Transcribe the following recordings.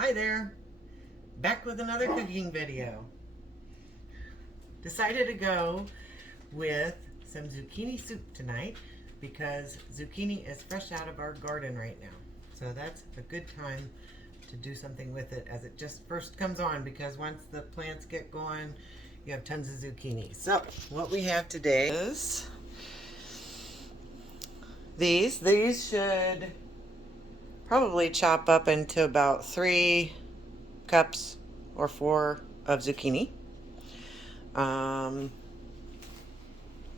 Hi there, back with another cooking video. Decided to go with some zucchini soup tonight because zucchini is fresh out of our garden right now. So that's a good time to do something with it as it just first comes on, because once the plants get going, you have tons of zucchini. So what we have today is these should probably chop up into about 3 cups or 4 of zucchini.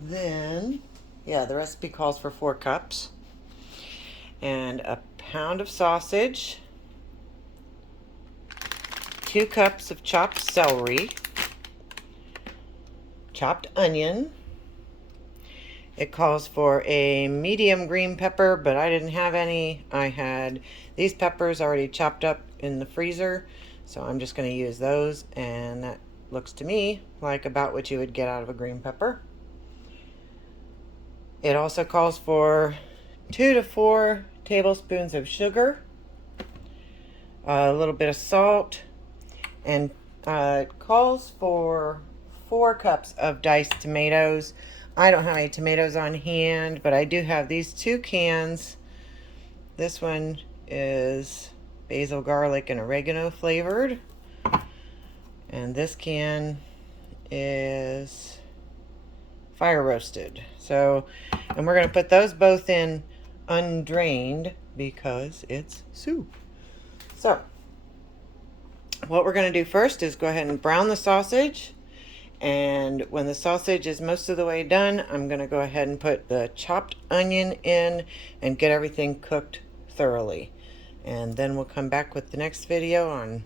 Then, yeah, the recipe calls for 4 cups. And a pound of sausage, 2 cups of chopped celery, chopped onion. It calls for a medium green pepper, but I didn't have any. I had these peppers already chopped up in the freezer, so I'm just going to use those, and that looks to me like about what you would get out of a green pepper. It also calls for 2 to 4 tablespoons of sugar, a little bit of salt, and it calls for 4 cups of diced tomatoes. I don't have any tomatoes on hand, but I do have these 2 cans. This one is basil, garlic, and oregano flavored. And this can is fire roasted. So, and we're going to put those both in undrained because it's soup. So, what we're going to do first is go ahead and brown the sausage. And when the sausage is most of the way done, I'm going to go ahead and put the chopped onion in and get everything cooked thoroughly. And then we'll come back with the next video on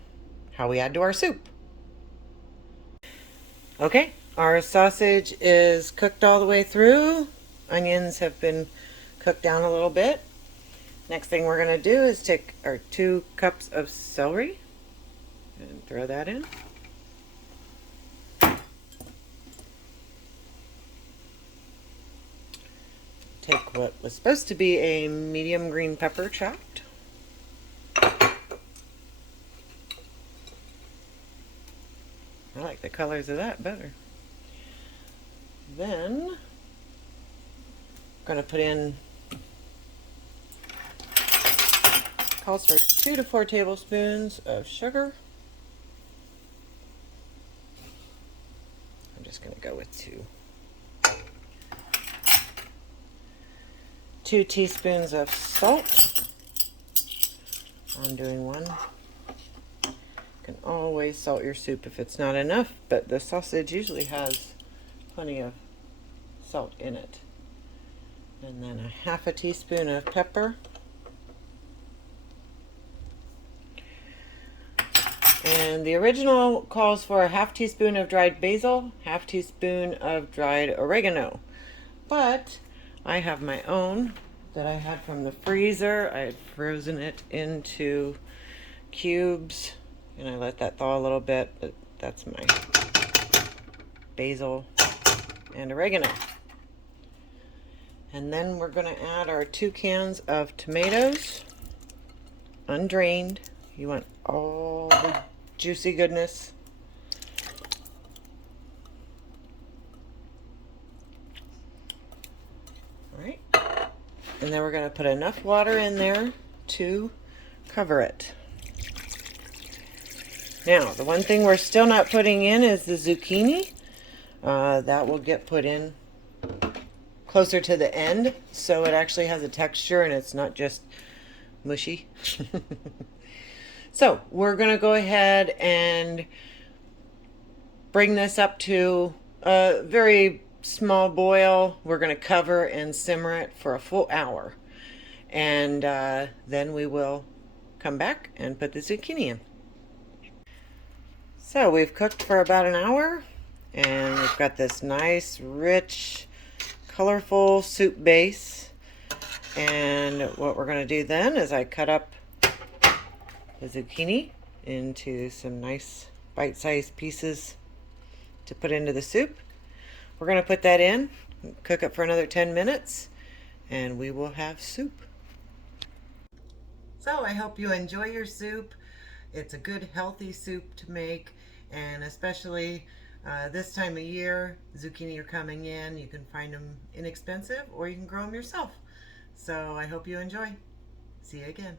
how we add to our soup. Okay, our sausage is cooked all the way through. Onions have been cooked down a little bit. Next thing we're going to do is take our 2 cups of celery and throw that in. Take what was supposed to be a medium green pepper chopped. I like the colors of that better. Then I'm going to put in, calls for 2 to 4 tablespoons of sugar. I'm just going to go with 2. 2 teaspoons of salt. I'm doing 1. You can always salt your soup if it's not enough, but the sausage usually has plenty of salt in it. And then a 1/2 teaspoon of pepper. And the original calls for a 1/2 teaspoon of dried basil, 1/2 teaspoon of dried oregano. But I have my own that I had from the freezer. I had frozen it into cubes and I let that thaw a little bit, but that's my basil and oregano. And then we're going to add our 2 cans of tomatoes, undrained. You want all the juicy goodness. All right. And then we're going to put enough water in there to cover it. Now, the one thing we're still not putting in is the zucchini. That will get put in closer to the end, so it actually has a texture and it's not just mushy. So we're going to go ahead and bring this up to a very small boil. We're going to cover and simmer it for a full hour. And then we will come back and put the zucchini in. So we've cooked for about an hour and we've got this nice, rich, colorful soup base. And what we're going to do then is I cut up the zucchini into some nice bite-sized pieces to put into the soup. We're going to put that in, cook it for another 10 minutes, and we will have soup. So I hope you enjoy your soup. It's a good healthy soup to make, and especially this time of year, zucchini are coming in. You can find them inexpensive or you can grow them yourself. So I hope you enjoy. See you again.